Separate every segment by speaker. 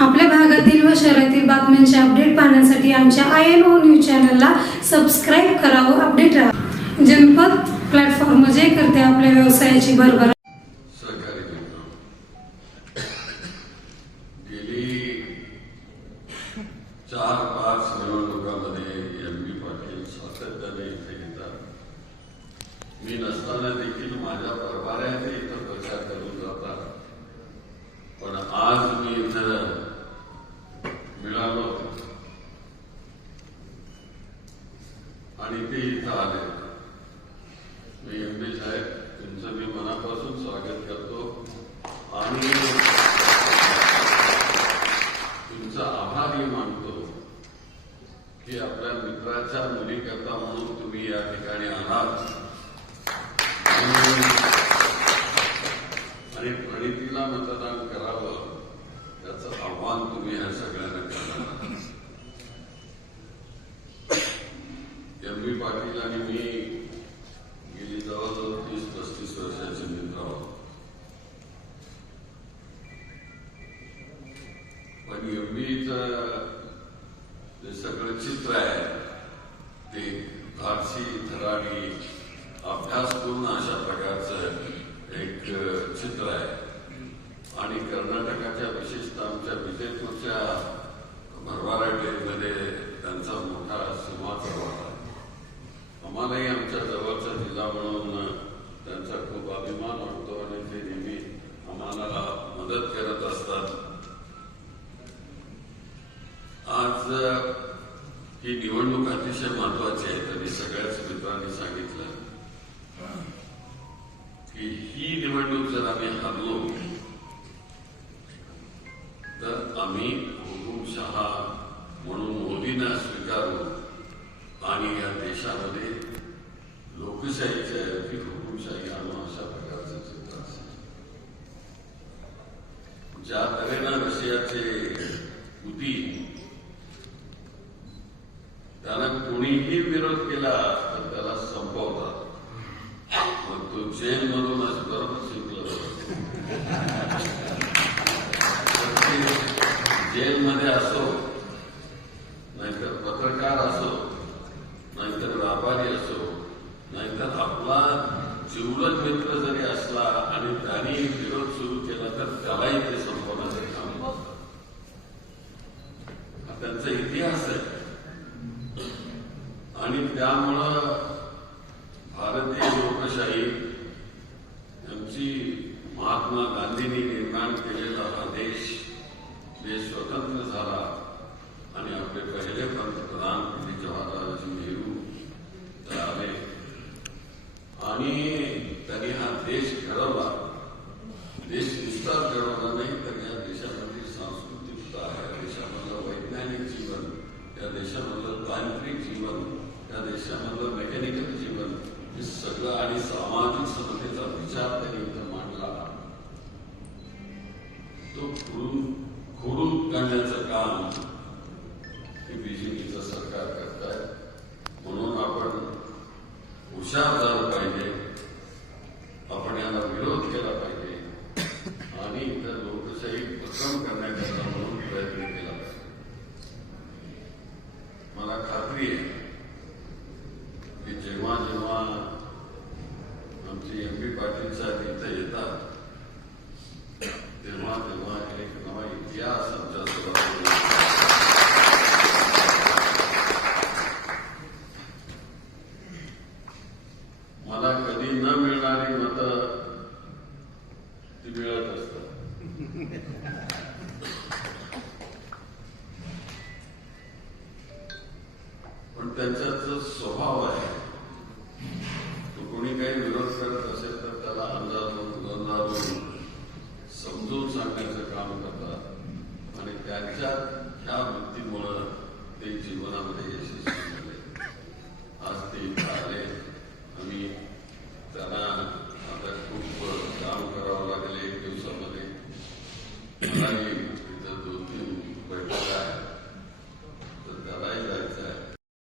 Speaker 1: आपल्या भागातील व शहरातील बातम्यांचे अपडेट पाहण्यासाठी आमच्या आय एन ओ न्यूज चॅनलला सबस्क्राईब करा व अपडेट राहा. जनपद प्लॅटफॉर्म जे करते आपल्या व्यवसायाची भरभर
Speaker 2: चार पाच निवडणुकामध्ये एम बी पाटील सातत्याने इथे येतात. मी नसताना देखील माझ्या परवाऱ्या ते इथं आणि ते इथं आले. मी एम बी साहेब तुमचं मी मनापासून स्वागत करतो. आणि तुमचा आभारही मानतो की आपल्या मित्राच्या मुलीकरता म्हणून तुम्ही या ठिकाणी आहात आणि- प्रणितीला मतदान करावं त्याचं आव्हान तुम्ही या सगळ्यांना करणार एम बी पाटील आणि मी गेली जवळजवळ तीस पस्तीस वर्षाचे मित्र आहोत पण एमबीचं जे सूत्र चित्र आहे. ते धाडसी धडाडी अभ्यासपूर्ण अशा प्रकारचं एक चित्र आहे. आणि कर्नाटकाच्या विशेषतः आमच्या विजयपूरच्या भरवारा मध्ये त्यांचा मोठा सिंहाचा होता आम्हालाही आमच्या जवळचा जिल्हा म्हणून त्यांचा खूप अभिमान वाटतो आणि ते नेहमी आम्हाला मदत करत ही निवडणूक अतिशय महत्वाची आहे. त्यांनी सगळ्याच मित्रांनी सांगितलं की ही निवडणूक जर आम्ही हरलो तर आम्ही हुकुमशहा म्हणून मोदींना स्वीकारू आणि या देशामध्ये लोकशाहीच्या ऐवजी हुकुमशाही आणू अशा प्रकारचं चित्र असेल. ज्या तऱ्हेनं रशियाचे पुतीन त्याला कोणीही विरोध केला तर त्याला संपवतात मग तो जेलमधूनच बरोबर शिकलो. जेल मध्ये जेलमध्ये असो नाहीतर पत्रकार असो नाहीतर व्यापारी असो नाहीतर आपला जिवलग मित्र जरी असला आणि त्यांनी विरोध सुरू केला तर त्यालाही ते संपवण्याचं काम असतं. हा त्यांचा इतिहास आहे आणि त्यामुळं भारतीय लोकशाही यांची महात्मा गांधींनी निर्माण केलेला हा देश देश स्वतंत्र झाला आणि आपले पहिले पंतप्रधान पंडित जवाहरलालजी नेहरू आले. आणि त्यांनी हा देश घडवला. देश नुसताच घडवला नाही तर या देशामध्ये सांस्कृतिकता या देशामधलं वैज्ञानिक जीवन या देशामधलं तांत्रिक जीवन त्या देशामधलं मेकॅनिकल जीवन हे सगळं आणि सामाजिक समतेचा विचार त्यांनी इथं मांडला. तो खोडून खोडून काढण्याचं काम हे बीजेपीचं सरकार करत आहे म्हणून आपण हुशार झालो पाहिजे आपण याला विरोध केला पाहिजे आणि इतर लोकशाही भक्कम करण्याकरता म्हणून प्रयत्न केला पाहिजे मला खात्री आहे की जेव्हा जेव्हा आमचे एम पी पाटील साहेब इथं येतात तेव्हा तेव्हा एक नवा इतिहास आमच्यासमोर मला कधी न मिळणारी मतं ती मिळत असतात पण त्यांचा जो स्वभाव आहे. तो कोणी काही विरोध करत असेल तर त्याला अंदाजून अंदाजून समजून सांगण्याचं काम करतात. आणि त्यांच्या ह्या वृत्ती ते जीवनामध्ये यशस्वी झाले आज ते इथं आले आम्ही त्यांना आता खूप काम करावं लागेल एक दिवसामध्ये मलाही इथं दोन तीन बैठक आहे तर त्यालाही जायचं आहे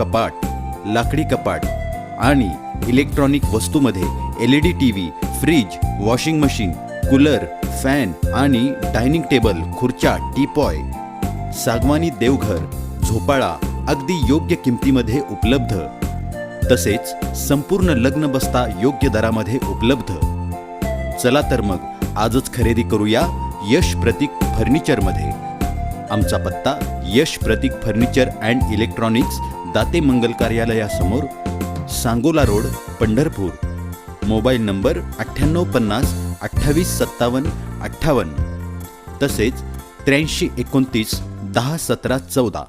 Speaker 3: कपाट लाकडी कपाट आणि electronic वस्तूमध्ये L E D T V fridge washing machine cooler fan आणि डायनिंग टेबल खुर्च्या टीपॉय सागवानी देवघर झोपाळा अगदी योग्य किमतीमध्ये उपलब्ध. तसेच संपूर्ण लग्न बसता योग्य दरामध्ये उपलब्ध. चला तर मग आजच खरेदी करूया यश प्रतीक फर्निचरमध्ये. आमचा पत्ता Yash Prateek furniture and electronics Date Mangal कार्यालयासमोर Sangola road Pandharpur. Mobile number अठ्ठ्याण्णव पन्नास अठ्ठावीस सत्तावन्न अठ्ठावन्न. तसेच त्र्याऐंशी एकोणतीस दहा सतरा चौदा.